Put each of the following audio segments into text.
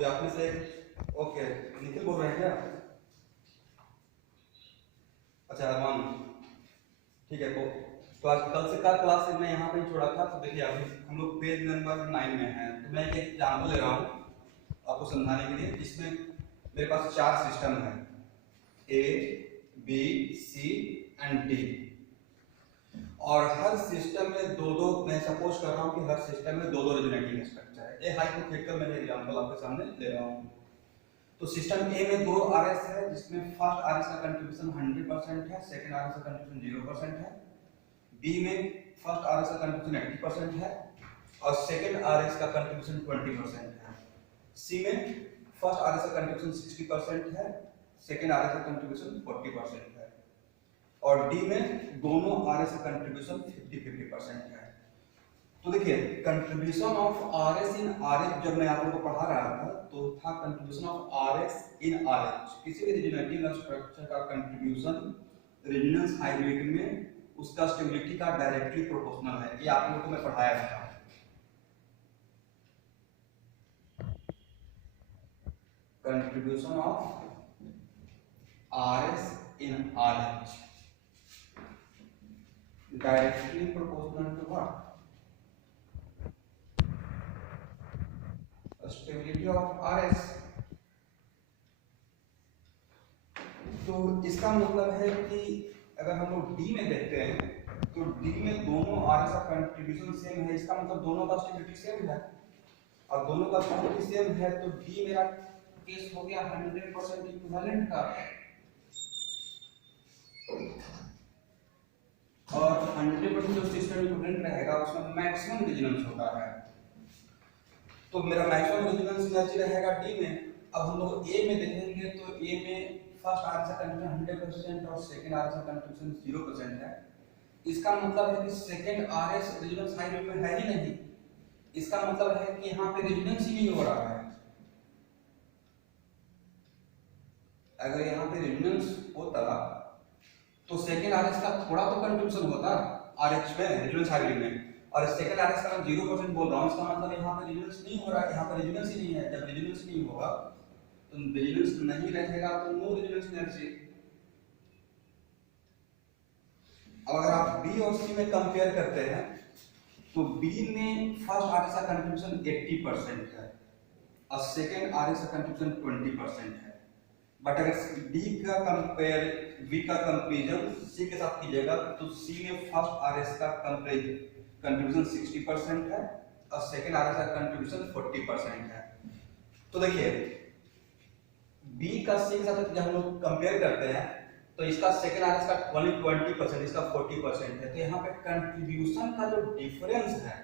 कोई आप में से? ओके, निखिल बोल रहे हैं क्या? अच्छा अरमान, ठीक है। तो आज कल से का क्लास में यहाँ पे छोड़ा था। तो देखिए अभी हम लोग पेज नंबर 9 में हैं। तो मैं एक एग्जाम्पल ले रहा हूँ आपको समझाने के लिए। इसमें मेरे पास 4 सिस्टम है, A B C and D, और हर सिस्टम में दो दो, मैं सपोज कर रहा हूँ कि हर सिस्टम में दो दो रेजोनेटिंग स्ट्रक्चर है। ये हाइपोथेटिकल मैं एग्जांपल आपके सामने ले रहा हूँ। तो सिस्टम ए में 2 आरएस है, जिसमें फर्स्ट आरएस का कंट्रीब्यूशन 100% है, सेकंड आरएस का कंट्रीब्यूशन 0% है। बी में फर्स्ट आरएस का कंट्रीब्यूशन 80% है और सेकंड आरएस का कंट्रीब्यूशन 20% है। सी में फर्स्ट आरएस का कंट्रीब्यूशन 60% है, सेकंड आरएस का कंट्रीब्यूशन 40% है, और डी में दोनों आरएस का कंट्रीब्यूशन 50-50% है। तो देखिए contribution of RS in RH जब मैं आप लोगों को पढ़ा रहा था तो था contribution of RS in RH. किसी भी रिजोनेटिंग स्ट्रक्चर का कंट्रीब्यूशन रेजोनेंस हाइब्रिड में उसका स्टेबिलिटी का डायरेक्टली प्रोपोर्शनल है। ये आप लोगों को मैं पढ़ाया था। Contribution of RS in RH directly proportional to what? Stability of RS. तो इसका मतलब है कि अगर हम लोग डी में देखते हैं तो डी में दोनों आरएस का कंट्रीब्यूशन सेम है। इसका मतलब दोनों का स्टेबिलिटी सेम है, और दोनों का स्टेबिलिटी सेम है तो डी मेरा केस हो गया 100% इक्विवेलेंट का, और 100% जो सिस्टम इक्विवेलेंट रहेगा उसमें मैक्सिमम रेजोनेंस होता है। तो मेरा मैक्सिमम रेजोनेंस एनर्जी रहेगा डी में। अब हम लोग ए में देखेंगे तो ए में फर्स्ट आरएस का कंट्रीब्यूशन 100% और सेकंड आरएस का कंट्रीब्यूशन 0% है। इसका मतलब है कि सेकंड आरएस रेजोनेंस हाइब्रिड में है ही नहीं। इसका मतलब है कि यहाँ पे रेजोनेंस ही नहीं हो रहा है। अगर यहाँ पे रेजोनेंस होता तो सेकंड आरएस का थोड़ा तो कंट्रीब्यूशन होता आरएच में रेजोनेंस हाइब्रिड में, और सेकंड आरएस का 0% बोल रहा हूँ। इसका मतलब यहाँ पे रेजोनेंस नहीं हो रहा है, यहाँ पे रेजोनेंस ही नहीं है। जब रेजोनेंस नहीं होगा तो रेजोनेंस नहीं रहेगा तो नो रेजोनेंस एनर्जी। अब अगर आप बी और सी में कंपेयर करते हैं तो बी में फर्स्ट आरएस का कंट्रीब्यूशन 80% है और सेकंड आरएस का कंट्रीब्यूशन 20% है। बट अगर डी का कंपेयर बी का कंपैरिजन सी के साथ कीजिएगा तो सी में फर्स्ट आरएस का कंट्रीब्यूशन 60% है और सेकंड आरएस का कंट्रीब्यूशन 40% है। तो देखिए बी का सी के साथ जब हम लोग कंपेयर करते हैं तो इसका सेकंड आरएस का 20%, इसका 40% है। तो यहाँ पे कंट्रीब्यूशन का जो डिफरेंस है,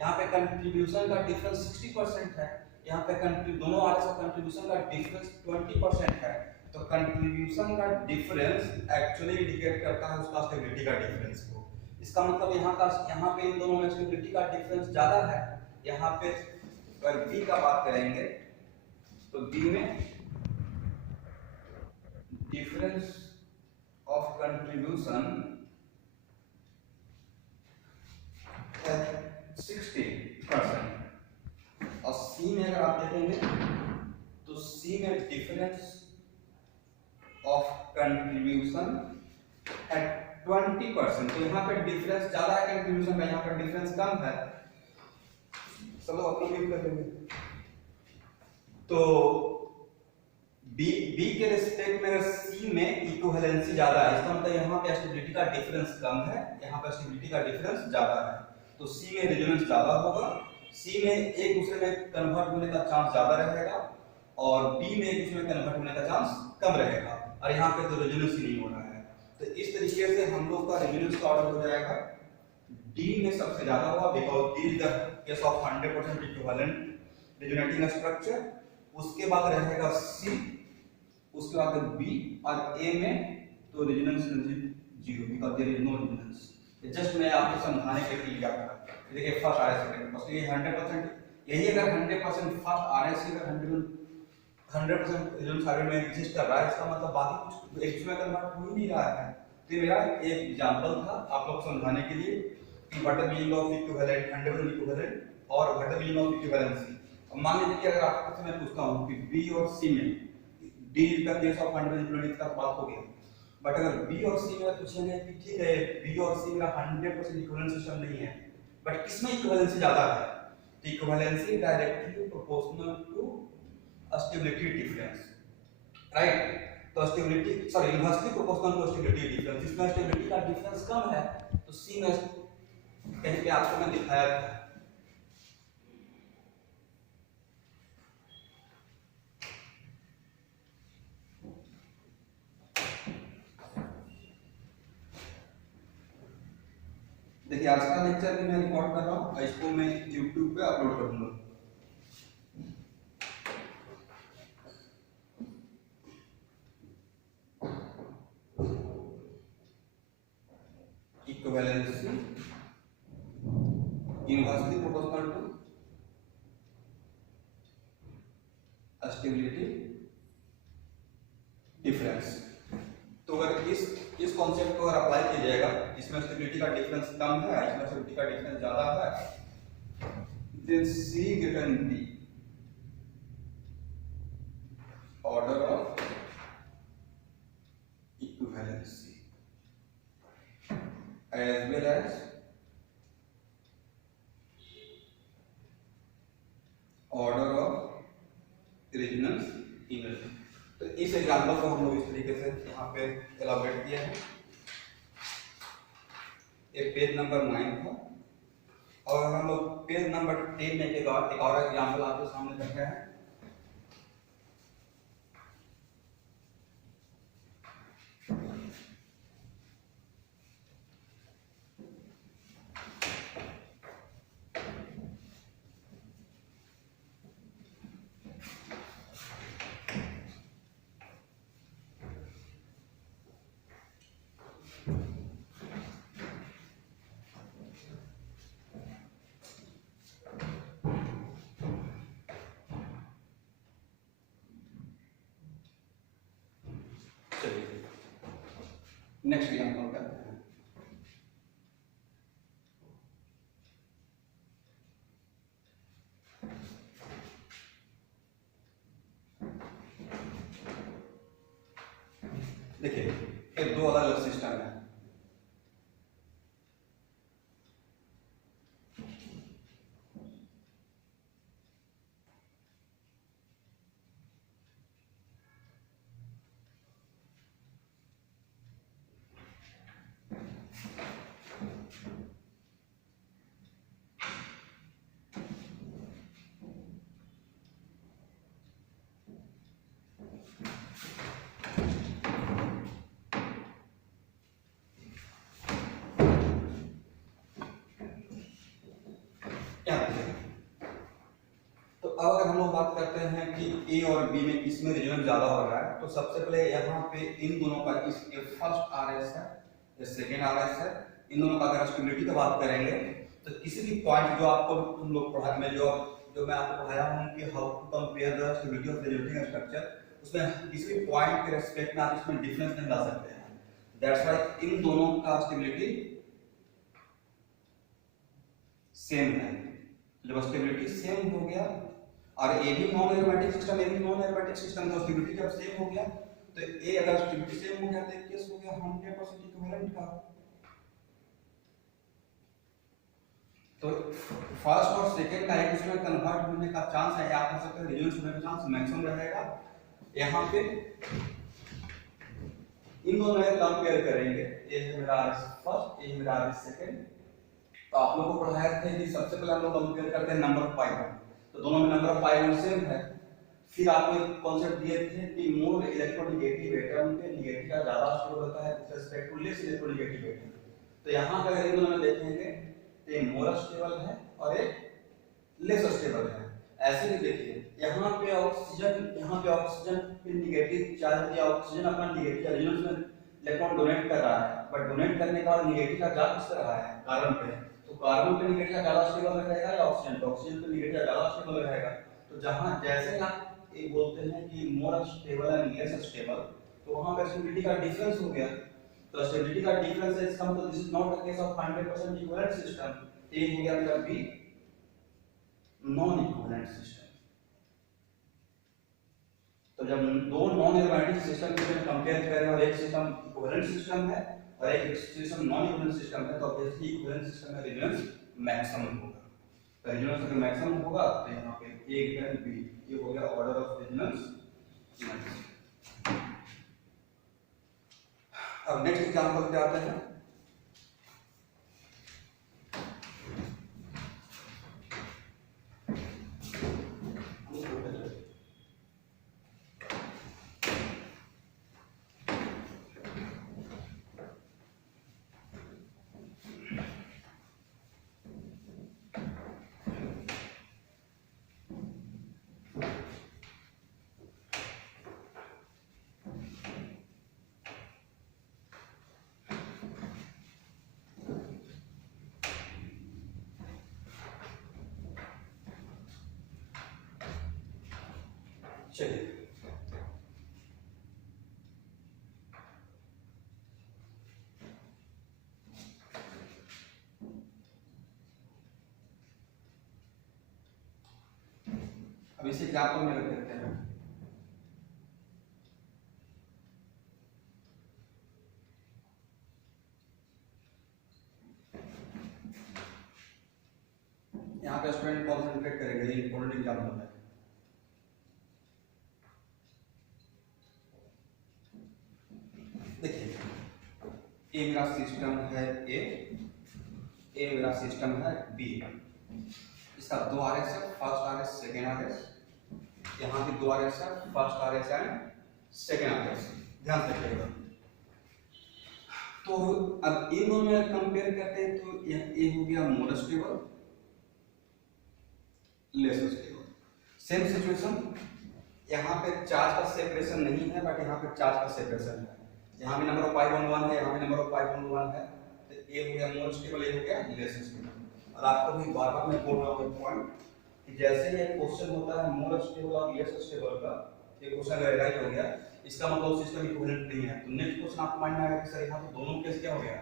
यहाँ पे कंट्रीब्यूशन का डिफरेंस 60% है, यहाँ पे दोनों आरएस का कंट्रीब्यूशन का डिफरेंस 20% है। तो कंट्रीब्यूशन का डिफरेंस एक्चुअली इंडिकेट करता है उसका स्टेबिलिटी का डिफरेंस को। इसका मतलब यहाँ पे इन दोनों में स्टेबिलिटी का डिफरेंस ज्यादा है। यहाँ पे अगर बी का बात करेंगे तो बी में डिफरेंस ऑफ कंट्रीब्यूशन है 60%, और सी में अगर आप देखेंगे तो सी में डिफरेंस ऑफ कंट्रीब्यूशन है 20%। तो यहाँ पे डिफरेंस ज्यादा है कंट्रीब्यूशन का, यहाँ पर डिफरेंस कम है। सब लोग अपना म्यूट कर लेंगे। तो बी के रिस्पेक्ट में सी में इक्विवेलेंसी ज्यादा है, इसका मतलब यहाँ पे स्टेबिलिटी का डिफरेंस कम है, यहाँ पे स्टेबिलिटी का डिफरेंस ज्यादा है। तो सी में रेजोनेंस ज्यादा होगा, सी में एक दूसरे में कन्वर्ट होने का चांस ज्यादा रहेगा और बी में एक दूसरे में कन्वर्ट होने का चांस कम रहेगा, और यहाँ पे तो रेजोनेंस ही नहीं हो रहा है। तो इस तरीके से हम लोग का रेजोनेंस का ऑर्डर हो जाएगा डी में सबसे ज्यादा हुआ, because D is the case of 100% equivalent resonating structure. उसके बाद रहेगा सी, उसके बाद बी, और ए में तो resonance energy 0 because there is no resonance. Just मैं आपको समझाने के लिए किया था। देखिए फर्स्ट आरएस सेकंड फर्स्ट, ये 100% यही अगर 100% फर्स्ट आरएस की अगर 100% रेजोनेंस हाइब्रिड में एग्जिस्ट कर रहा है, इसका मतलब बाकी कुछ एक दूसरे में कन्वर्ट हो ही नहीं रहा है। तो ये मेरा एक एग्जांपल था आप लोग समझाने के लिए कि what the meaning of equivalent, 100% equivalent और what the meaning of equivalency. अब मान लीजिए कि अगर आपसे मैं पूछता हूँ कि बी और सी में, डी का केस ऑफ अनडिफरेंशिएबल का बात हो गया, बट अगर बी और सी में पूछेंगे कि ठीक है बी और सी मेरा 100% इक्विवेलेंट सिस्टम नहीं है, बट किसमें इक्विवेलेंसी ज्यादा है, तो equivalency directly proportional to stability difference, right. तो stability sorry inversely proportional to stability difference, जिसमें स्टेबिलिटी का डिफरेंस कम है, तो सी में कहीं पे आपको मैं दिखाया था। देखिए आज का लेक्चर भी मैं रिकॉर्ड कर रहा हूँ, इसको मैं YouTube पे अपलोड करूंगा। Equivalency inversely proportional to stability difference. तो अगर इस कॉन्सेप्ट को अगर अप्लाई किया जाएगा, इसमें स्टेबिलिटी का डिफरेंस कम है, इसमें स्टेबिलिटी का डिफरेंस ज्यादा है, then C given B order of equivalency as well as order of resonance energy। तो इस एग्जांपल को हम लोग इस तरीके से यहाँ पे एलाबोरेट किया है। ये पेज नंबर 9 था, और हम लोग पेज नंबर 10 में एक और एग्जांपल आपके सामने रखा है। नेक्स्ट एग्जांपल करते हैं। देखिए ये दो अलग अलग सिस्टम है। तो अब अगर हम लोग बात करते हैं कि ए और बी में किसमें रेजोनेंस ज्यादा हो रहा है, तो सबसे पहले यहाँ पे इन दोनों का ये फर्स्ट आरएस है, ये सेकेंड आरएस है, इन दोनों का अगर स्टेबिलिटी की बात करेंगे तो किसी भी पॉइंट जो आपको तुम लोग पढ़ा में जो मैं आपको पढ़ाया हूँ कि how to compare the stability of resonating structure, उसमें किसी भी पॉइंट के रेस्पेक्ट में आप इसमें डिफरेंस नहीं ला सकते हैं। दैट्स व्हाई इन दोनों का स्टेबिलिटी सेम है। जब स्टेबिलिटी सेम हो गया और ए भी नॉन एरोमेटिक सिस्टम, ए भी नॉन एरोमेटिक सिस्टम, तो स्टेबिलिटी जब सेम हो गया तो ए अगर स्टेबिलिटी सेम हो गया तो केस हो गया 100% इक्विवेलेंट का। तो फर्स्ट और सेकंड का एक दूसरे में कन्वर्ट होने का चांस है, आप कह सकते हैं रेजोनेंस होने का चांस मैक्सिमम रहेगा। यहाँ पे इन दोनों में कंपेयर करेंगे, ये है मेरा आरएस फर्स्ट, ये है मेरा आरएस सेकंड। तो आप लोगों को पढ़ाया था कि सबसे पहले हम लोग कंपेयर करते हैं नंबर ऑफ पाइवन, तो दोनों में नंबर ऑफ पाइवन सेम है। फिर आपको एक कॉन्सेप्ट दिए थे कि मोर इलेक्ट्रोनेगेटिव एटम पे नेगेटिव का ज्यादा स्कोर होता है with respect to less electronegative atom. तो यहाँ पे अगर इन दोनों में देखेंगे तो ये मोर स्टेबल है और एक लेस स्टेबल है। ऐसे ही देखिए यहाँ पे ऑक्सीजन पे नेगेटिव चार्ज या ऑक्सीजन अपना नेगेटिव रेजोनेंस में इलेक्ट्रॉन डोनेट कर रहा है, बट डोनेट करने के बाद नेगेटिव का चार्ज किस रहा है कार्बन पे, तो कार्बन पे नेगेटिव का ज्यादा स्टेबल रहेगा या ऑक्सीजन पे नेगेटिव ज्यादा स्टेबल रहेगा। तो जहां जैसे आप ये बोलते हैं कि more stable and less stable, तो वहां पे स्टेबिलिटी का डिफरेंस हो गया। तो स्टेबिलिटी का डिफरेंस इज कम, तो this is not the case of 100% equivalent system. A हो गया मेरा बी नॉन इक्विवेलेंट सिस्टम। जब दो नॉन एरोमेटिक सिस्टम के बीच कंपेयर करें और एक सिस्टम इक्विवेलेंट सिस्टम है और एक सिस्टम नॉन इक्विवेलेंट सिस्टम है, तो ऑब्वियसली इक्विवेलेंट सिस्टम में रेजोनेंस मैक्सिमम होगा। तो रेजोनेंस अगर मैक्सिमम होगा तो यहाँ पे ए ग्रेटर बी, ये हो गया ऑर्डर ऑफ रेजोनेंस। अब नेक्स्ट एग्जांपल पे आते हैं। चलिए अब इसे एग्जांपल में रख देते हैं। यहाँ पे स्टूडेंट कॉन्सेंट्रेट करेंगे, ये इंपॉर्टेंट एग्जांपल है। देखिए ए मेरा सिस्टम है ए मेरा सिस्टम है बी। इसका दो आरएस है, फर्स्ट आरएस सेकेंड आरएस। यहाँ भी दो आरएस है, first RS and second RS. ध्यान से रखिएगा। तो अब इन दोनों में कंपेयर करते हैं तो ये हो गया more stable, less stable. Same situation, यहाँ पे चार्ज का सेपरेशन नहीं है, बट यहाँ पे चार्ज का सेपरेशन है। यहाँ भी नंबर ऑफ पाई बॉन्ड 1 है, यहाँ भी नंबर ऑफ पाई बॉन्ड 1 है। तो ये हो गया मोर स्टेबल, ये हो गया लेस स्टेबल। और आपको भी बार-बार मैं बोल रहा हूँ पॉइंट कि जैसे ये क्वेश्चन होता है मोर स्टेबल और लेस स्टेबल का, ये क्वेश्चन राइट हो गया, इसका मतलब सिस्टम इक्विवेलेंट नहीं है। तो नेक्स्ट क्वेश्चन आपको मानना है कि सर यहाँ तो दोनों केस क्या हो गया,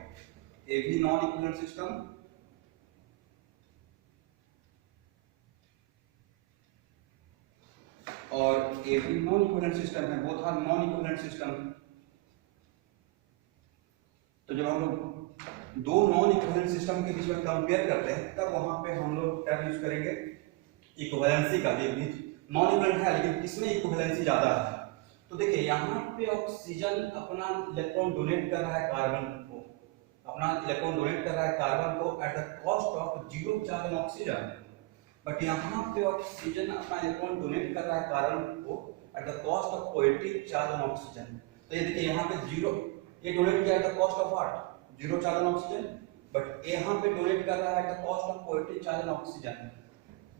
ए भी नॉन इक्विवेलेंट सिस्टम और ए भी नॉन इक्विवेलेंट सिस्टम है, both are non equivalent system. तो जब हम लोग दो नॉन इक्विवेलेंट सिस्टम के बीच में कंपेयर करते हैं तब वहां पे हम लोग क्या यूज करेंगे, इक्विवेलेंसी का। ये भी नॉन इक्विवेलेंट है लेकिन किसमें इक्विवेलेंसी ज्यादा है। तो देखिए यहाँ पे ऑक्सीजन अपना इलेक्ट्रॉन डोनेट कर रहा है कार्बन को, अपना इलेक्ट्रॉन डोनेट कर रहा है कार्बन को at the cost of 0 charge on oxygen. But यहाँ पे ऑक्सीजन अपना इलेक्ट्रॉन डोनेट कर रहा है कार्बन को at the cost of positive charge on oxygen. तो ये देखिए यहाँ पे 0, ये डोनेट किया at the cost of what, 0 charge on oxygen, but यहाँ पे डोनेट कर रहा है at the cost of positive charge on oxygen.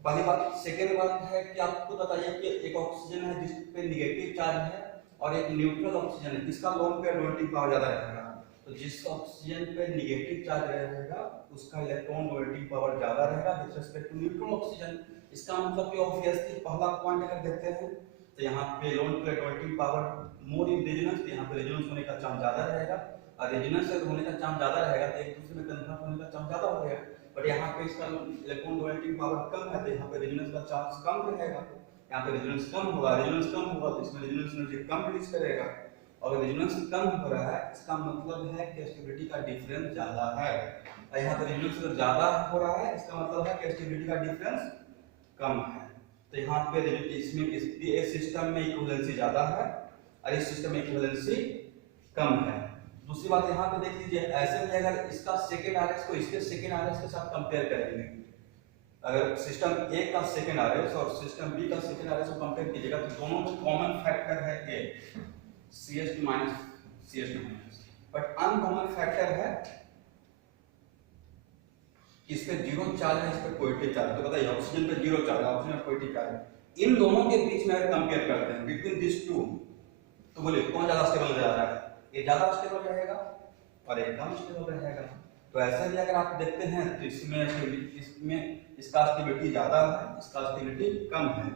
पहली बात। सेकेंड बात है कि आपको बताइए कि एक ऑक्सीजन है जिस पे नेगेटिव चार्ज है और एक न्यूट्रल ऑक्सीजन है, किसका लोन पे डोनेटिंग पावर ज्यादा रहेगा। तो जिस ऑक्सीजन पे नेगेटिव चार्ज रहेगा उसका इलेक्ट्रॉन डोनेटिंग पावर ज्यादा रहेगा with respect to neutral oxygen. इसका मतलब कि ऑब्वियसली पहला पॉइंट अगर देखते हैं तो यहाँ पे लोन पे donating power more in resonance, यहाँ पे रेजोनेंस होने का चांस ज्यादा रहेगा और रेजोनेंस होने का चांस ज्यादा रहेगा तो एक दूसरे में कन्वर्ट होने का चांस ज्यादा हो गया। बट यहाँ पे इसका इलेक्ट्रॉन डोनेटिंग पावर कम है तो यहाँ पे रेजोनेंस का चांस कम रहेगा। यहाँ पे रेजोनेंस कम होगा, रेजोनेंस कम होगा तो इसमें रेजोनेंस एनर्जी कम रिलीज करेगा। और रेजोनेंस कम हो रहा है इसका मतलब है कि स्टेबिलिटी का डिफरेंस ज्यादा है। और यहाँ पे रेजोनेंस ज्यादा हो रहा है इसका मतलब है कि स्टेबिलिटी का डिफरेंस कम है। तो यहाँ पे इसमें इस सिस्टम में इक्विवेलेंसी ज्यादा है और इस सिस्टम में इक्विवेलेंसी कम है। दूसरी बात यहाँ पे देख लीजिए, ऐसे में अगर इसका सेकेंड आरएस को इसके सेकेंड आरएस के साथ कंपेयर करेंगे, अगर सिस्टम ए का सेकेंड आरएस और सिस्टम बी का सेकेंड आरएस को कंपेयर कीजिएगा तो दोनों में कॉमन फैक्टर है ए, CH2 minus CH2 minus, but uncommon factor है इस पे 0 चार्ज है, इस पे पॉजिटिव चार्ज है। तो बताइए ऑक्सीजन पे 0 चार्ज है, ऑक्सीजन पे पॉजिटिव चार्ज है। इन दोनों के बीच में अगर कंपेयर करते हैं बिटवीन दिस टू तो बोलिए कौन ज्यादा स्टेबल रहेगा, ये ज्यादा स्टेबल रहेगा और ये कम स्टेबल रहेगा। तो ऐसे भी अगर आप देखते हैं तो इसमें इसका स्टेबिलिटी ज्यादा है, इसका स्टेबिलिटी कम है।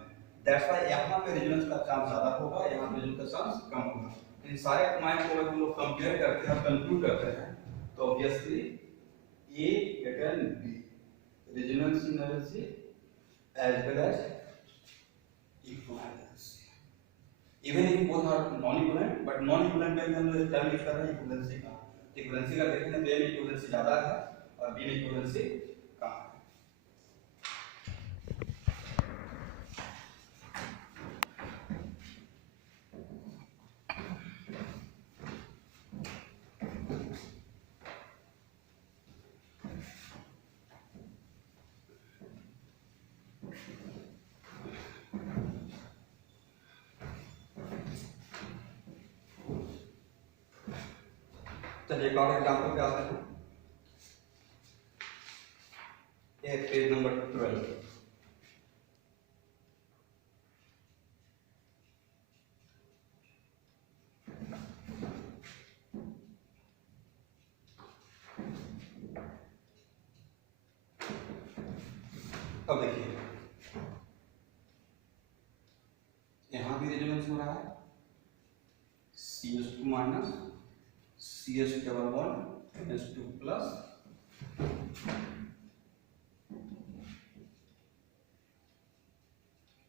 दैट्स व्हाई यहाँ पे रेजोनेंस का चांस ज्यादा होगा, यहाँ पे रेजोनेंस का चांस कम होगा। इन सारे पॉइंट को हम लोग कंपेयर करते हैं, कंक्लूड करते हैं तो obviously A greater than B, resonance energy as well as equivalence। Even if both are non equivalent, but non equivalent में हम लोग टर्म यूज कर रहे हैं इक्विवेलेंसी का। इक्विवेलेंसी का देखें तो ए में इक्विवेलेंसी ज्यादा है और बी में इक्विवेलेंसी कम है। चलिए एक और एग्जांपल पे आते हैं। ये पेज नंबर 12। अब देखिए यहां भी रेजोनेंस हो रहा है, CH2 minus CH double bond NH2 plus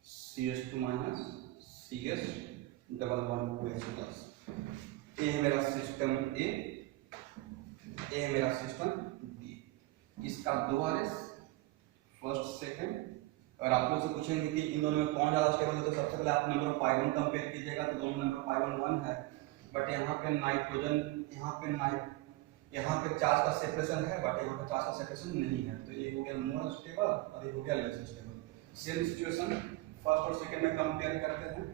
CH2 minus CH double bond OH plus. ये है मेरा सिस्टम ए, ये है मेरा सिस्टम बी। इसका 2 RS फर्स्ट सेकंड। और आप लोग से पूछेंगे कि इन दोनों में कौन ज्यादा स्टेबल है, तो सबसे पहले आप नंबर ऑफ पाई कंपेयर कीजिएगा तो दोनों नंबर पाई 1 है, बट यहाँ पे नाइट्रोजन यहाँ पे चार्ज का सेपरेशन है, बट यहाँ पे चार्ज का सेपरेशन नहीं है, तो ये हो गया मोर स्टेबल और ये हो गया less stable. Same situation first और सेकंड में कंपेयर करते हैं,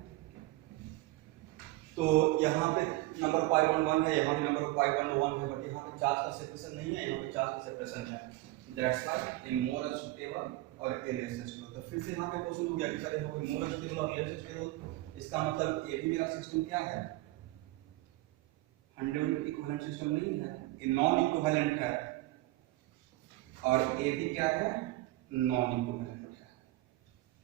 तो यहाँ पे नंबर पाई 1 है, यहाँ पे नंबर पाई 1 है, बट यहाँ पे चार्ज का सेपरेशन नहीं है, यहाँ पे चार्ज का सेपरेशन है। That's why A more stable और ए लेस स्टेबल। तो फिर से यहाँ पे क्वेश्चन हो गया कि सर ये हो गया मोर स्टेबल और लेस स्टेबल, इसका मतलब ये भी मेरा सिस्टम क्या है, 100 इक्विवेलेंट सिस्टम नहीं है, ये नॉन इक्विवेलेंट है, और ये भी क्या है, नॉन इक्विवेलेंट है।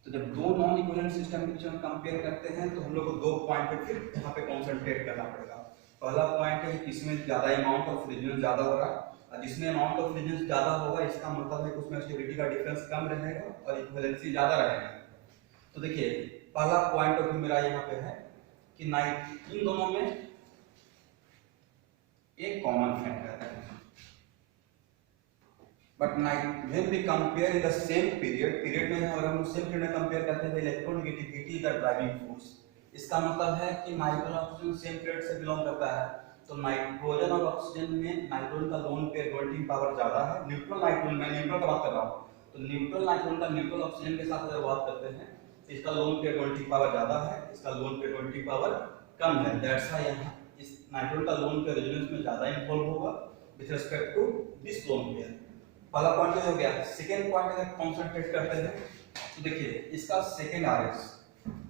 तो जब दो नॉन इक्विवेलेंट सिस्टम के बीच में कंपेयर करते हैं तो हम लोग को दो पॉइंट पे फिर यहाँ पे कंसंट्रेट करना पड़ेगा। पहला पॉइंट है किसमें ज्यादा अमाउंट ऑफ रेजोनेंस ज्यादा हो रहा है, और जिसमें अमाउंट ऑफ रेजोनेंस ज्यादा होगा इसका मतलब है कि उसमें स्टेबिलिटी का डिफरेंस कम रहेगा और इक्विवेलेंसी ज्यादा रहेगा। तो देखिए पहला पॉइंट ऑफ व्यू मेरा यहाँ पे है कि नाइट इन दोनों में एक कॉमन फैक्टर है, but night when we compare in the same period में अगर हम सेम पीरियड में कंपेयर करते हैं तो electronegativity is the driving force. इसका मतलब है कि नाइट्रोजन ऑक्सीजन सेम पीरियड से बिलोंग करता है, तो नाइट्रोजन और ऑक्सीजन में नाइट्रोजन का लोन पेयर बॉन्डिंग पावर ज्यादा है। न्यूट्रल नाइट्रोजन, मैं न्यूट्रल का बात कर रहा हूं, तो न्यूट्रल नाइट्रोजन का न्यूट्रल ऑक्सीजन के साथ अगर बात करते हैं तो इसका लोन पेयर बॉन्डिंग पावर ज्यादा है, इसका लोन पेयर बॉन्डिंग पावर कम है। दैट्स व्हाई यहां इस नाइट्रोजन का लोन पेयर रेजोनेंस में ज्यादा इन्वॉल्व होगा with respect to this lone pair. पहला पॉइंट हो गया। सेकंड पॉइंट अगर कंसंट्रेट करते हैं तो देखिए इसका सेकंड आरएस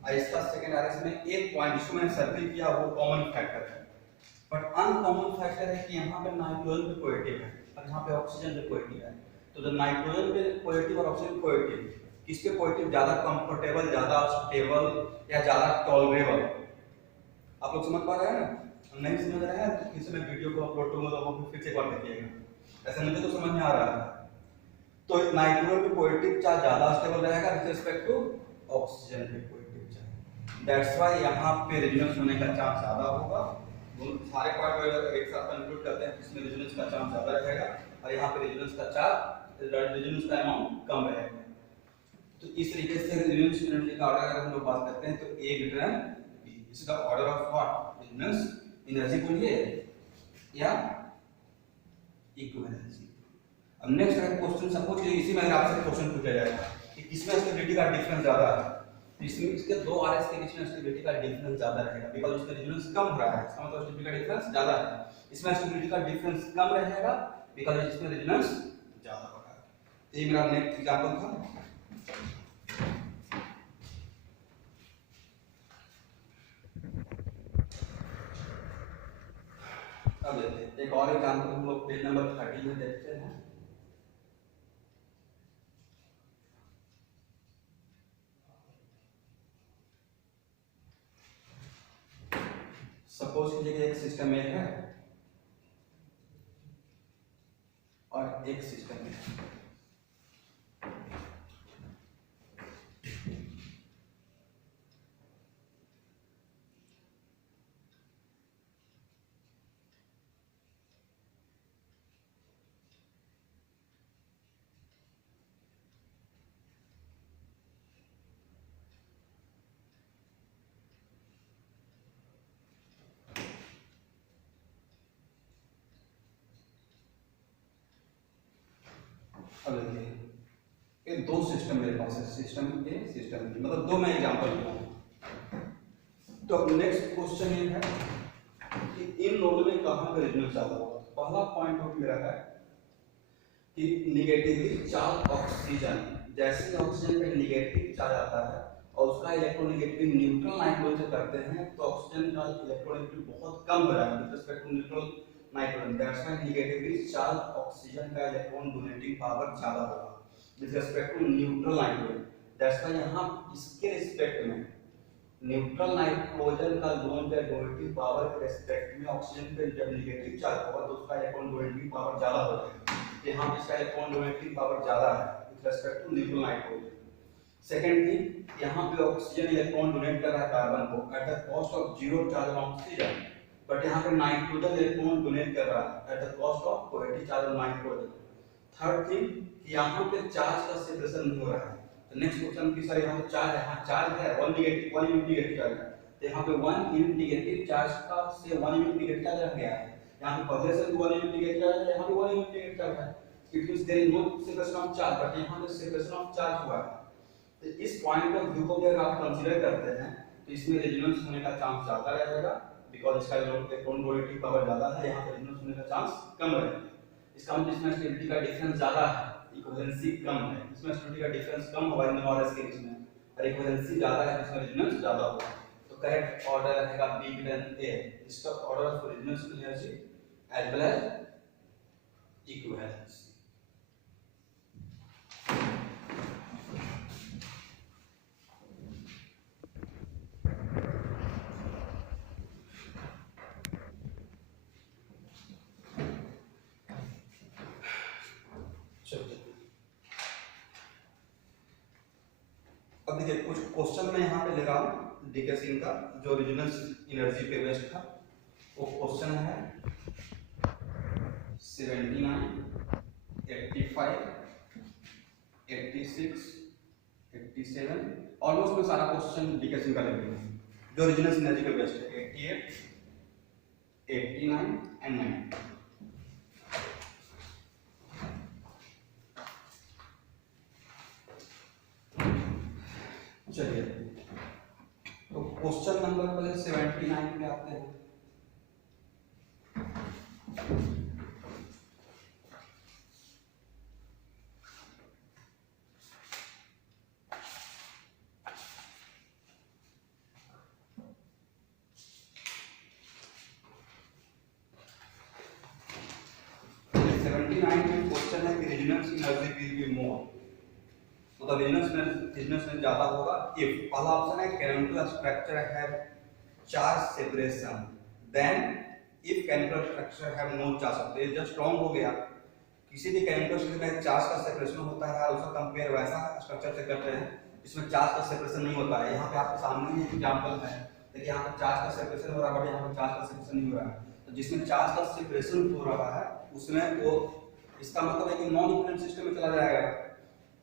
और इसका सेकंड आरएस में एक पॉइंट जिसको मैंने सर्किल किया वो कॉमन फैक्टर है, बट अनकॉमन फैक्टर है कि यहाँ पे नाइट्रोजन पे पॉजिटिव है और यहाँ पे ऑक्सीजन पे पॉजिटिव है। तो जब नाइट्रोजन पे पॉजिटिव और ऑक्सीजन पॉजिटिव, किस पे पॉजिटिव, ज्यादा कंफर्टेबल, ज्यादा स्टेबल या ज्यादा टॉलरेबल। आप लोग समझ पा रहे हैं ना? नहीं समझ रहे हैं तो फिर से मैं वीडियो को अपलोड करूंगा तो फिर से एक बार देखिएगा, ऐसा मुझे तो समझ में आ रहा है। तो नाइट्रोजन पे पॉजिटिव चार्ज ज्यादा स्टेबल रहेगा विद रिस्पेक्ट टू ऑक्सीजन पे पॉजिटिव चार्ज। दैट्स व्हाई यहां पे रेजोनेंस होने का चांस ज्यादा होगा। दोनों सारे पॉइंट एक साथ कंक्लूड करते हैं, इसमें रेजोनेंस का चांस ज्यादा रहेगा और यहां पे रेजोनेंस का चार्ज, रेजोनेंस का अमाउंट कम रहेगा। तो इस तरीके से रेजोनेंस एनर्जी का ऑर्डर अगर हम लोग बात करते हैं तो A greater than B, this is the order of what, resonance energy बोलिए या इक्विवेलेंसी। अब नेक्स्ट अगर क्वेश्चन सपोज कि इसी में अगर आपसे क्वेश्चन पूछा जाएगा कि किसमें स्टेबिलिटी का डिफरेंस ज्यादा है, तो इसमें इसके दो आरएस के बीच में स्टेबिलिटी का डिफरेंस ज्यादा रहेगा बिकॉज़ उसमें रेजोनेंस कम हो रहा है, इसका मतलब स्टेबिलिटी का डिफरेंस ज्यादा है। इसमें स्टेबिलिटी का डिफरेंस कम रहेगा बिकॉज़ इसमें रेजोनेंस ज्यादा हो रहा है। ये मेरा नेक्स्ट एग्जांपल था। अब देखते हैं एक और एग्जांपल हम लोग पेज नंबर 30 में देखते हैं। सपोज कीजिए एक सिस्टम ए है और एक सिस्टम है। अब देखिए ये दो सिस्टम मेरे पास है, सिस्टम ए सिस्टम बी, मतलब दो मैं एग्जांपल लिया हूँ। तो अब नेक्स्ट क्वेश्चन ये है कि इन दोनों में कहाँ पे रेजोनेंस ज्यादा होगा। पहला पॉइंट ऑफ मेरा है कि निगेटिवली चार्ज ऑक्सीजन, जैसे ही ऑक्सीजन पे नेगेटिव चार्ज आता है और उसका इलेक्ट्रोनेगेटिव न्यूट्रल नाइट्रोजन से करते हैं तो ऑक्सीजन का इलेक्ट्रोनेगेटिव बहुत कम हो जाएगा with respect to neutral nitrogen. That's why negatively charge oxygen का इलेक्ट्रॉन डोनेटिंग पावर ज्यादा होगा with respect to neutral nitrogen. That's why यहां इसके रिस्पेक्ट में न्यूट्रल नाइट्रोजन का लोन का डोनेटिव पावर के रिस्पेक्ट में ऑक्सीजन पे जब नेगेटिव चार्ज होगा तो उसका इलेक्ट्रॉन डोनेटिव पावर ज्यादा हो जाएगा। यहां पे इसका इलेक्ट्रॉन डोनेटिव पावर ज्यादा है with respect to neutral nitrogen. Second thing, यहाँ पे ऑक्सीजन इलेक्ट्रॉन डोनेट कर रहा है कार्बन को at the cost of zero charge on oxygen, but यहाँ पे नाइट्रोजन इलेक्ट्रॉन डोनेट कर रहा है at the cost of positive charge on nitrogen. Third thing कि यहाँ पे चार्ज का सेपरेशन नहीं हो रहा है। तो नेक्स्ट क्वेश्चन की सर यहाँ पे चार्ज है, हाँ चार्ज है, one negative one unit negative charge है, तो यहाँ पे वन यूनिट नेगेटिव चार्ज का से वन यूनिट नेगेटिव चार्ज रह गया है। यहाँ पे पहले से वन यूनिट नेगेटिव चार्ज है, यहाँ पे वन यूनिट नेगेटिव चार्ज है। It means there is no separation of charge, but यहाँ पे सेपरेशन ऑफ चार्ज हुआ है। तो इस पॉइंट ऑफ व्यू को अगर आप कंसीडर करते हैं तो इसमें रेजोनेंस होने का चांस ज्यादा रहेगा बिकॉज़ इसका इलेक्ट्रॉन डोनेटिव पावर ज्यादा है, यहाँ पे रेजोनेंस होने का चांस कम रहेगा। इसका मतलब इसमें स्टेबिलिटी का डिफरेंस ज्यादा है, इक्विवेलेंसी कम है। इसमें स्टेबिलिटी का डिफरेंस कम होगा इन और एस के बीच में, और इक्विवेलेंसी ज्यादा है जिसमें रेजोनेंस ज्यादा होगा। तो करेक्ट ऑर्डर रहेगा बी देन ए। इसका order of resonance energy as well as equivalency. अब देखिए कुछ क्वेश्चन मैं यहाँ पे ले रहा हूँ डीके सिंह का जो रेजोनेंस एनर्जी पे बेस्ड था। वो क्वेश्चन है 79, 85, 86, 87, ऑलमोस्ट मैं सारा क्वेश्चन डीके सिंह का ले रहा हूँ जो रेजोनेंस एनर्जी पे बेस्ड है। 88, 89 एंड 90। चलिए तो क्वेश्चन नंबर पहले 79 पे आते हैं। क्वेश्चन है कि resonance energy will be more, मतलब रेजोनेंस में ज्यादा होगा इफ पहला ऑप्शन है chemical structure have charge separation, then if chemical structure have no charge. तो ये जस्ट रॉन्ग हो गया। किसी भी केमिकल स्ट्रक्चर में चार्ज का सेपरेशन होता है और उसका कंपेयर वैसा स्ट्रक्चर से करते हैं इसमें चार्ज का सेपरेशन नहीं होता है। यहाँ पे आपके सामने ही एग्जांपल है, देखिए यहाँ पे चार्ज का सेपरेशन हो रहा है बट यहाँ पे चार्ज का सेपरेशन नहीं हो रहा है। तो जिसमें चार्ज का सेपरेशन हो रहा है उसमें वो, इसका मतलब है कि नॉन इक्विवेलेंट सिस्टम में चला जाएगा।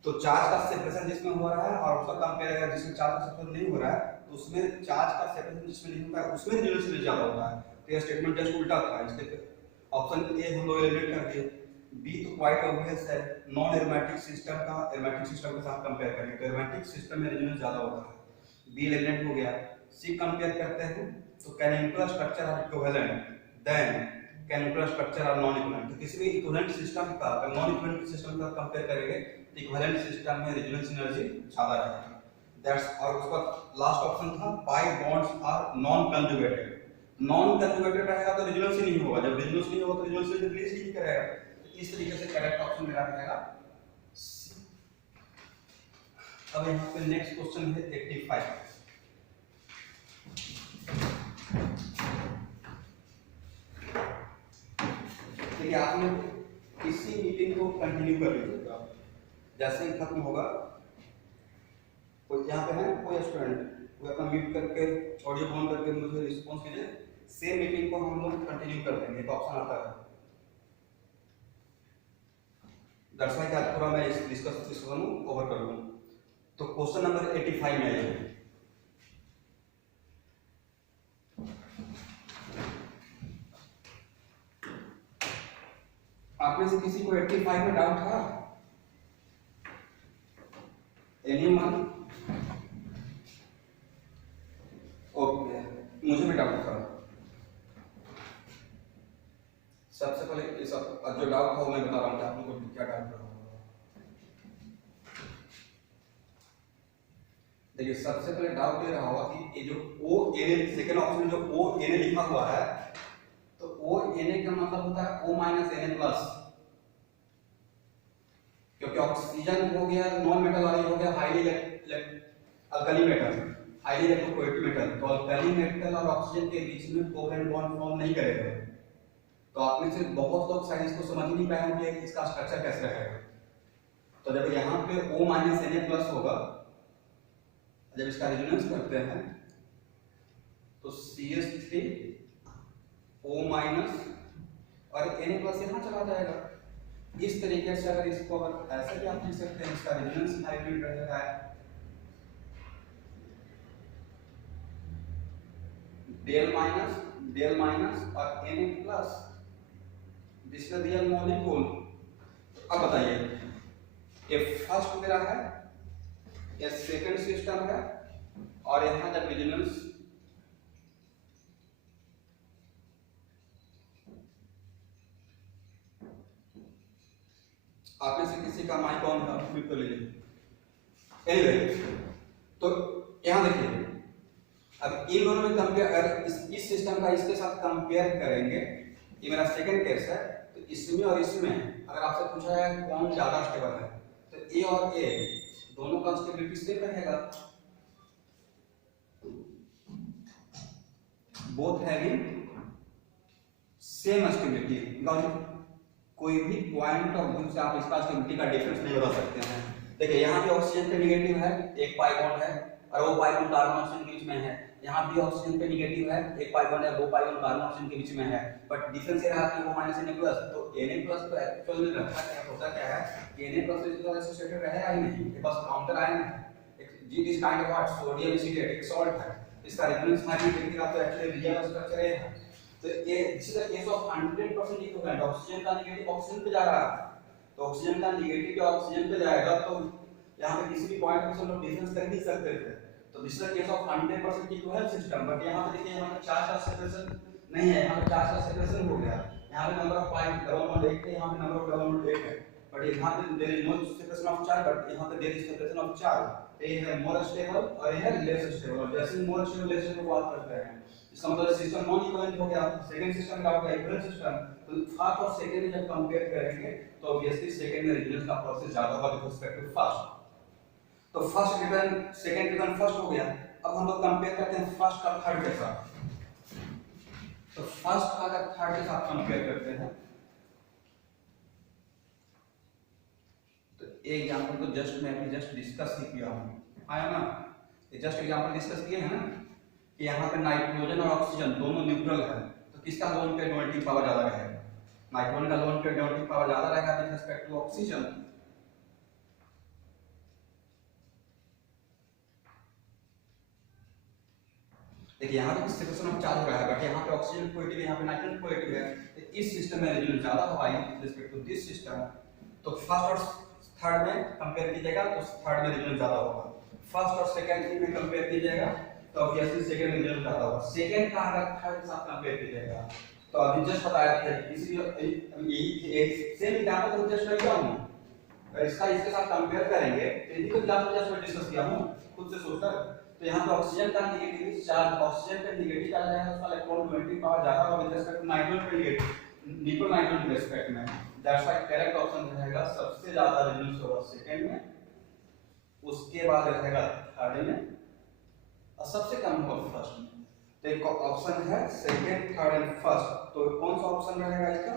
तो चार्ज का सेपरेशन जिसमें हो रहा है और उसका कंपेयर अगर जिसमें चार्ज का सेपरेशन नहीं हो रहा है तो उसमें चार्ज का सेपरेशन जिसमें नहीं होता है उसमें रेजोनेंस ज्यादा होता है। तो ये स्टेटमेंट जस्ट उल्टा था। इसके ऑप्शन ए हम लोग एलिमिनेट कर दिए। बी तो क्वाइट ऑब्वियस है, नॉन एरोमेटिक सिस्टम का एरोमेटिक सिस्टम के साथ कंपेयर करेंगे तो एरोमेटिक सिस्टम में रेजोनेंस ज्यादा होता है। बी एलिमिनेट हो गया। सी कंपेयर करते हैं तो chemical structure are equivalent, then chemical structure are non equivalent. तो किसी भी इक्विवेलेंट सिस्टम का अगर नॉन इक्विवेलेंट सिस्टम का कंपेयर करेंगे तो इक्विवेलेंट सिस्टम में रेजोनेंस एनर्जी ज्यादा रहेगी। दैट्स, और उसका लास्ट ऑप्शन था pi bonds are non conjugated. Non conjugated रहेगा तो रेजोनेंस ही नहीं होगा, जब रेजोनेंस नहीं होगा तो रेजोनेंस रिलीज ही नहीं करेगा। इस तरीके से करेक्ट ऑप्शन मेरा रहेगा सी। अब यहाँ पे नेक्स्ट क्वेश्चन है 85। देखिए आप लोग इसी मीटिंग को कंटिन्यू कर लीजिएगा, जैसे ही खत्म होगा कोई यहाँ पे है कोई स्टूडेंट वो अपना म्यूट करके ऑडियो ऑन करके मुझे रिस्पॉन्स कीजिए। सेम मीटिंग को हम लोग कंटिन्यू कर देंगे, एक ऑप्शन आता है। दैट्स व्हाई आज पूरा मैं इस डिस्कशन ओवर कर लूं। तो क्वेश्चन नंबर 85 में आइए। आप में से किसी को 85 में डाउट था? एनीवन, ओके, मुझे भी डाउट था। सबसे पहले ये सब जो डाउट था वो मैं बता रहा हूँ कि आप लोगों को क्या डाउट रहा होगा। देखिए सबसे पहले डाउट ये रहा होगा कि ये जो ओ एन सेकंड ऑप्शन जो ओ एन लिखा हुआ है, तो ओ एन का मतलब होता है ओ माइनस एन प्लस, क्योंकि ऑक्सीजन हो गया नॉन मेटल और ये हो गया highly alkali metal, highly electropositive metal. तो अल्कली मेटल और ऑक्सीजन के बीच में कोवेलेंट बॉन्ड फॉर्म नहीं करेगा। तो आप में से बहुत लोग शायद इसको समझ ही नहीं पाए होंगे कि इसका स्ट्रक्चर कैसे रहेगा। तो जब यहाँ पे O माइनस Na प्लस होगा, जब इसका रेजोनेंस करते हैं तो CH3 O माइनस और Na प्लस यहाँ चला जाएगा। इस तरीके से अगर इसको अगर ऐसे भी आप लिख सकते हैं, इसका रेजोनेंस हाइब्रिड रहेगा डेल माइनस और Na plus, this is the real molecule. अब बताइए, ये फर्स्ट मेरा है, ये सेकंड सिस्टम है, और यहां जब रेजोनेंस आप में से किसी का माइक ऑन था, म्यूट कर लीजिए। एनीवे, तो यहां देखिए, अब इन दोनों में कंपेयर, अगर इस सिस्टम का इसके साथ कंपेयर करेंगे, ये मेरा सेकंड केस है, तो इसमें और इसमें अगर आपसे पूछा है कौन ज्यादा स्टेबल है, तो ए और ए दोनों का स्टेबिलिटी सेम रहेगा, बोथ हैविंग सेम स्टेबिलिटी। कोई भी पॉइंट ऑफ व्यू से आप इसका स्टेबिलिटी का डिफरेंस नहीं बता सकते हैं। देखिए यहाँ भी ऑक्सीजन पे नेगेटिव है, एक पाई बॉन्ड है, और वो पाई बॉन्ड कार्बन ऑक्सीजन के बीच में है। यहाँ भी ऑक्सीजन पे नेगेटिव है, एक पाई बॉन्ड है, वो पाई बॉन्ड कार्बन ऑक्सीजन के बीच में है, बट डिफरेंस ये रहा कि वो माइनस Na प्लस। तो Na प्लस तो एक्चुअल में रखा क्या होता क्या है कि Na प्लस इसके साथ एसोसिएटेड रहेगा ही नहीं, ये बस काउंटर आयन है। जी this kind of what sodium acetate एक सॉल्ट है, इसका रेजोनेंस हाइब्रिड देखिएगा तो एक्चुअली रियल स्ट्रक्चर है। तो ये this is the case of 100% equivalent. Oxygen का नेगेटिव ऑक्सीजन पे जा रहा है, तो ऑक्सीजन का नेगेटिव जो ऑक्सीजन पे जाएगा, तो यहाँ पे किसी भी पॉइंट पे हम लोग डिफरेंस कर नहीं सकते थे। तो this is the case of 100% equivalent system. But यहाँ पे देखिए, यहाँ पे चार्ज का सेपरेशन नहीं है, यहाँ पे चार्ज का सेपरेशन हो गया। यहाँ पे number of pi double bond 1 है, यहाँ पे नंबर ऑफ डबल बॉन्ड 1 है, बट यहाँ पे there is no separation of charge, but यहाँ पे there is separation of charge. ये है मोर स्टेबल और ये है लेस स्टेबल। जैसे मोर स्टेबल लेस स्टेबल बात करते हैं, इसका मतलब सिस्टम नॉन इक्विवेलेंट हो गया। सेकंड सिस्टम का आपका इक्विवेलेंट सिस्टम, तो फर्स्ट और सेकंड में जब कंपेयर करेंगे तो ऑब्वियसली सेकंड में रेजोनेंस का प्रोसेस ज्यादा होगा विद रिस्पेक्ट टू फर्स्ट। तो first return second written first हो गया। अब हम लोग कंपेयर करते हैं फर्स्ट का थर्ड के साथ। तो फर्स्ट का अगर थर्ड के साथ कंपेयर करते हैं, तो एक एग्जांपल तो जस्ट मैं अभी जस्ट डिस्कस ही किया हूं, आया ना, ये जस्ट एग्जांपल डिस्कस किए हैं ना कि यहाँ पे नाइट्रोजन और ऑक्सीजन दोनों न्यूट्रल है, तो किसका लोन पे डोनेटिव पावर ज्यादा रहेगा? नाइट्रोजन का लोन पे डोनेटिव पावर ज्यादा रहेगा विद रिस्पेक्ट टू ऑक्सीजन। देखिए यहाँ पे सेपरेशन ऑफ चार्ज हो रहा है, बट यहाँ पे ऑक्सीजन पॉजिटिव है, यहाँ पे नाइट्रोजन पॉजिटिव है, तो इस सिस्टम में रेजोनेंस ज्यादा होगा with respect to this system. तो फर्स्ट और थर्ड में कंपेयर कीजिएगा तो थर्ड में रेजोनेंस ज्यादा होगा, फर्स्ट और सेकंड में कंपेयर कीजिएगा तो ऑब्वियसली सेकंड में रेजोनेंस ज्यादा होगा। सेकंड का अगर थर्ड के साथ कंपेयर कीजिएगा, तो अभी जस्ट बताया था किसी यही सेम एग्जांपल को जस्ट मैं किया हूं, अगर इसका इसके साथ कंपेयर करेंगे तो यही तो एग्जांपल जस्ट मैं डिस्कस किया हूं खुद से सोचकर। तो यहाँ पे ऑक्सीजन का नेगेटिव चार्ज, ऑक्सीजन पे नेगेटिव चार्ज आएगा, उसका इलेक्ट्रॉन डोनेटिव पावर ज्यादा होगा विद रिस्पेक्ट टू नाइट्रोजन पे नेगेटिव, निकल नाइट्रोजन के रिस्पेक्ट में। दैट्स व्हाई करेक्ट ऑप्शन रहेगा सबसे ज्यादा रेजोनेंस होगा सेकंड में, उसके बाद रहेगा थर्ड में, और सबसे कम होगा फर्स्ट में। तो एक ऑप्शन है सेकंड, थर्ड एंड फर्स्ट, तो कौन सा ऑप्शन रहेगा इसका?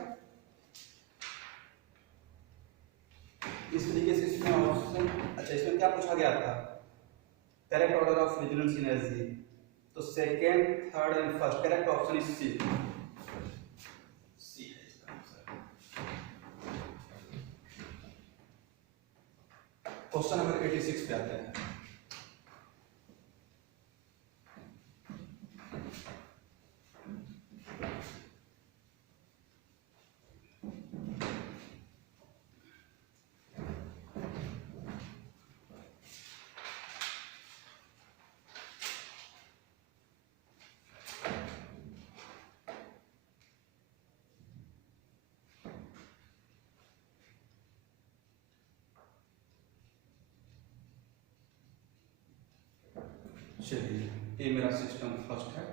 इस तरीके से इसमें ऑप्शन, अच्छा इसमें क्या पूछा गया था? Correct order of resonance energy, तो second, third and first, correct option is C. C है इसका आंसर। क्वेश्चन नंबर 86 पे आते हैं। चलिए ये मेरा सिस्टम फर्स्ट है,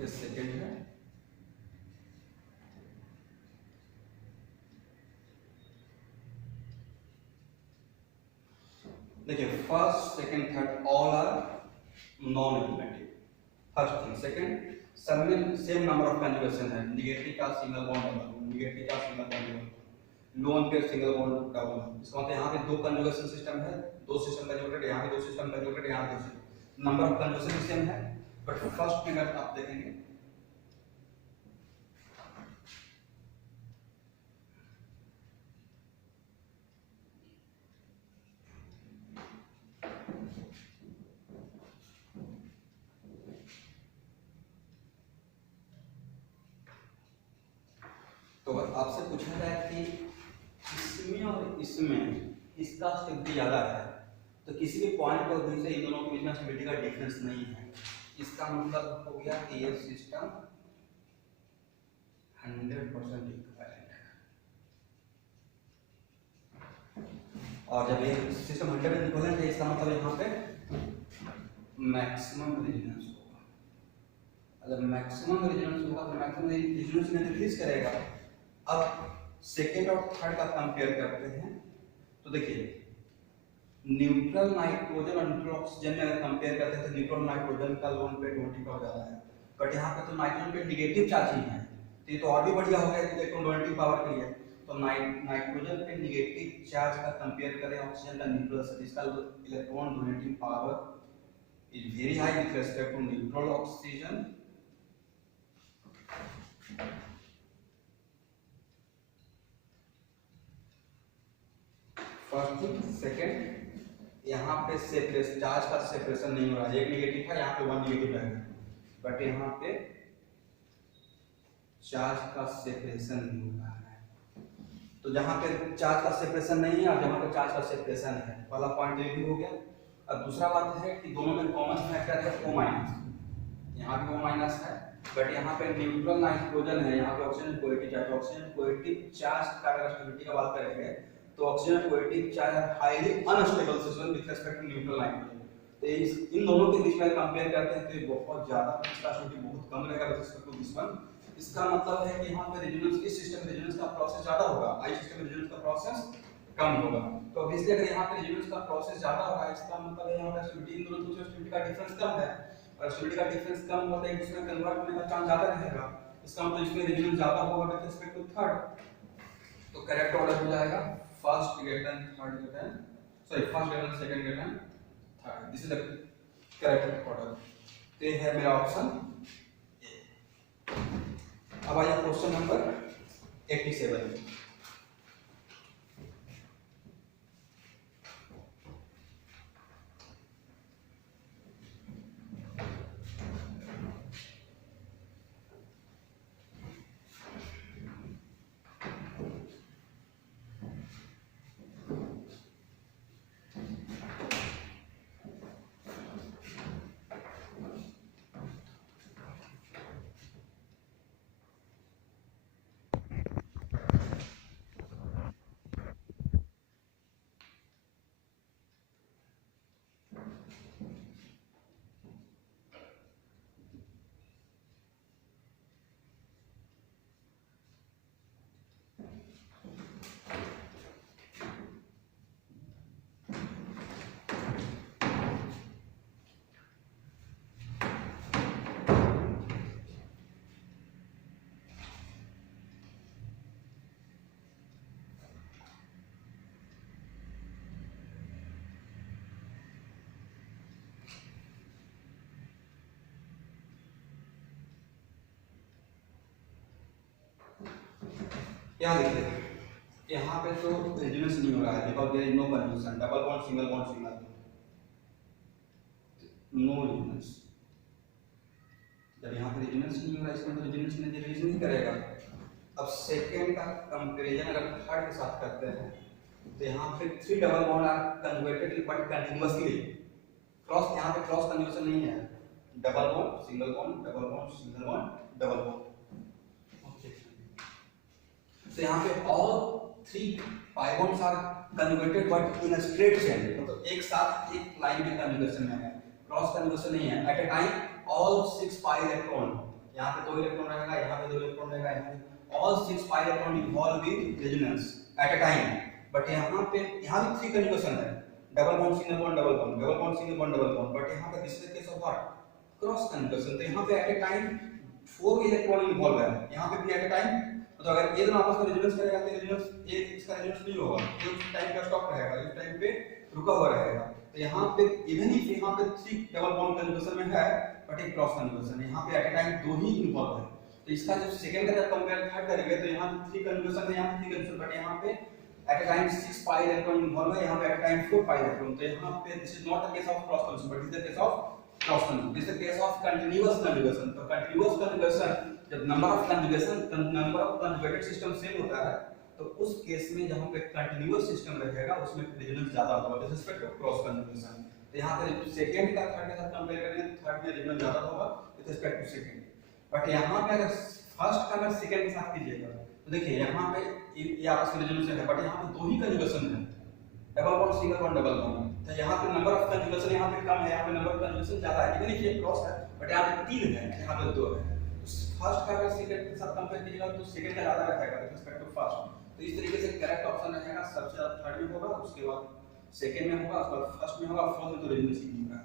ये सेकेंड है, देखिए first second third all are non implementive. First thing, second सब में सेम नंबर ऑफ कंजुगेशन है, निगेटिव का सिंगल बॉन्ड डबल, निगेटिव का सिंगल बॉन्ड डबल, लोन के सिंगल बॉन्ड डबल। इसका मतलब यहाँ पे दो कंजुगेशन सिस्टम है, दो सिस्टम कंजुगेटेड, यहाँ पे दो सिस्टम कंजुगेटेड, यहाँ पे दो system, number of conjugation same है। बट फर्स्ट में अगर आप देखेंगे तो आपसे पूछा जाए कि इसमें और इसमें इसका स्टेबिलिटी ज़्यादा है, तो किसी भी पॉइंट ऑफ व्यू से इन दोनों के बीच में स्टेबिलिटी का डिफरेंस नहीं है। इसका मतलब हो गया कि ये सिस्टम 100% इक्विवेलेंट है। और जब ये सिस्टम 100% इक्विवेलेंट है, इसका मतलब यहाँ पे मैक्सिमम रेजिस्टेंस होगा। अगर मैक्सिमम रेजिस्टेंस होगा तो मैक्सिमम रेजिस्टेंस में रिलीज करेगा। अब सेकेंड और थर्ड का कंपेयर करते हैं तो देखिए न्यूट्रल नाइट्रोजन और न्यूट्रल ऑक्सीजन में अगर कंपेयर करते हैं तो न्यूट्रल नाइट्रोजन का लोन पे 20 का ज्यादा है, बट यहाँ पे तो नाइट्रोजन पे नेगेटिव चार्ज ही है, तो ये तो और भी बढ़िया हो गया इलेक्ट्रॉन डोनेटिव पावर के लिए। तो नाइट्रोजन पे नेगेटिव चार्ज का कंपेयर करें ऑक्सीजन का न्यूट्रल से, इसका electron donative power is very high with respect to neutral oxygen. First thing, second यहाँ पे सेपरेशन, चार्ज का सेपरेशन नहीं हो रहा है, एक नेगेटिव था यहाँ पे वन नेगेटिव रहेगा, बट यहाँ पे चार्ज का सेपरेशन नहीं हो रहा है। तो जहाँ पे चार्ज का सेपरेशन नहीं है और जहाँ पे चार्ज का सेपरेशन है, वाला पॉइंट ये भी हो गया। अब दूसरा बात है कि दोनों में कॉमन फैक्टर है O-, यहाँ भी O- है, बट यहाँ पे न्यूट्रल नाइट्रोजन है, यहाँ पे oxygen positive charge. Oxygen positive charge का अगर स्टेबिलिटी की बात करेंगे तो oxygen positive charge highly unstable system with respect to neutral nitrogen. तो इन दोनों के बीच में कंपेयर करते हैं तो ये बहुत ज्यादा, इसका स्टेबिलिटी बहुत कम रहेगा with respect to this one. इसका मतलब है कि यहाँ पे रेजोनेंस, इस सिस्टम रेजोनेंस का प्रोसेस ज्यादा होगा, आई सिस्टम रेजोनेंस का प्रोसेस कम होगा। तो ऑब्वियसली अगर यहाँ पे रेजोनेंस का प्रोसेस ज्यादा होगा, इसका मतलब है यहाँ पे स्टेबिलिटी, इन दोनों के स्टेबिलिटी का डिफरेंस कम है, और स्टेबिलिटी का डिफरेंस कम होता है एक दूसरे में कन्वर्ट होने का चांस ज्यादा रहेगा। इसका मतलब इसमें रेजोनेंस ज्यादा होगा विद रिस्पेक्ट टू थर्ड। तो करेक्ट ऑर्डर हो जाएगा first greater than third greater than, sorry first greater than second greater than third, this is the correct order. तो ये है मेरा ऑप्शन ए। अब आइए क्वेश्चन नंबर 87। यहाँ देखिए, यहाँ पे तो रेजोनेंस नहीं हो रहा है because there is no conjunction, double bond single bond, no resonance. जब यहाँ पे रेजोनेंस नहीं हो रहा है, इसका मतलब रेजोनेंस ने रिलीज नहीं करेगा। अब सेकंड का कंपैरिजन अगर थर्ड के साथ करते हैं तो यहाँ पे 3 double bond are conjugated but continuously, cross, यहाँ पे क्रॉस कंजुगेशन नहीं है, double bond single bond, double bond single bond, double bond. तो यहाँ पे all three pivots are conjugated but in a straight chain, मतलब एक साथ एक लाइन में conjugation में है, क्रॉस conjugation नहीं है। At a time all 6 pi electron, यहाँ पे 2 इलेक्ट्रॉन रहेगा, यहाँ पे 2 इलेक्ट्रॉन रहेगा, यहाँ पे all 6 pi electron involved in resonance at a time। But यहाँ पे यहाँ भी 3 conjugation है, double bond single bond double bond, double bond single bond double bond, but यहाँ पे this is the case of what, cross conjugation। तो यहाँ पे at a time 4 electron involve है, यहाँ पे भी at a time, तो अगर ये दोनों आपस में रेजोनेंस करेगा तो रेजोनेंस ये इसका रेजोनेंस नहीं होगा, ये उस टाइम का स्टॉप रहेगा, इस टाइम पे रुका हुआ रहेगा। तो यहाँ पे इवन ही यहाँ पे 3 डबल बॉन्ड कंजुगेशन में है बट एक क्रॉस कंजुगेशन, यहाँ पे एट ए टाइम 2 ही इन्वॉल्व है। तो इसका जब सेकंड का जब कंपेयर थर्ड करेंगे तो यहाँ 3 कंजुगेशन है, यहाँ पे 3 कंजुगेशन, बट यहाँ पे at a time 6 pi electron involve है, यहाँ पे at a time 4 pi electron. तो यहाँ पे this is not the case of cross conjugation but this is the case of cross conjugation, this is the case of continuous conjugation. तो continuous conjugation जब number of conjugated system same होता है तो उस case में जहां पे continuous system रहेगा उसमें रेजोनेंस ज्यादा होगा with respect to cross conjugation. तो यहां पे सेकंड का थर्ड के साथ कंपेयर करेंगे तो थर्ड में रेजोनेंस ज्यादा होगा with respect to second, but यहां पे अगर फर्स्ट का अगर सेकंड के साथ कीजिएगा तो देखिए यहां पे ये आपस में रेजोनेंस है बट यहां पे 2 ही कंजुगेशन है, double bond single bond double bond. तो यहां पे नंबर ऑफ कंजुगेशन यहां पे कम है, यहां पे नंबर ऑफ कंजुगेशन ज्यादा है, इवन ये क्रॉस है बट यहां पे 3 है, यहां पे 2 है। फर्स्ट का अगर सेकंड के साथ कंपेयर कीजिएगा तो सेकंड का ज्यादा रहेगा विद रिस्पेक्ट टू फर्स्ट। तो इस तरीके से करेक्ट ऑप्शन रहेगा सबसे ज्यादा थर्ड में होगा, उसके बाद सेकंड में होगा, उसके बाद फर्स्ट में होगा, फोर्थ में तो रेजोनेंस ही नहीं होगा।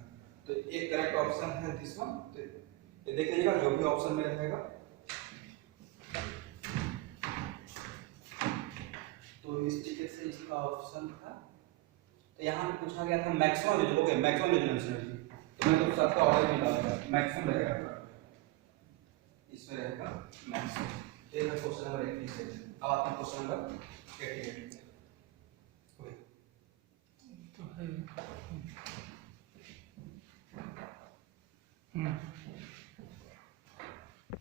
तो एक करेक्ट ऑप्शन है दिस वन। तो ये देख लीजिएगा जो भी ऑप्शन में रहेगा। तो इस तरीके से इसका ऑप्शन था। तो यहां पे पूछा गया था maximum resonance, okay maximum resonance, तो मैं तो सबका ऑर्डर में डालूंगा, मैक्सिमम रहेगा इसमें रहेगा मैक्सिमम। ये है क्वेश्चन नंबर 21 से। अब आपका क्वेश्चन नंबर 88 तो है।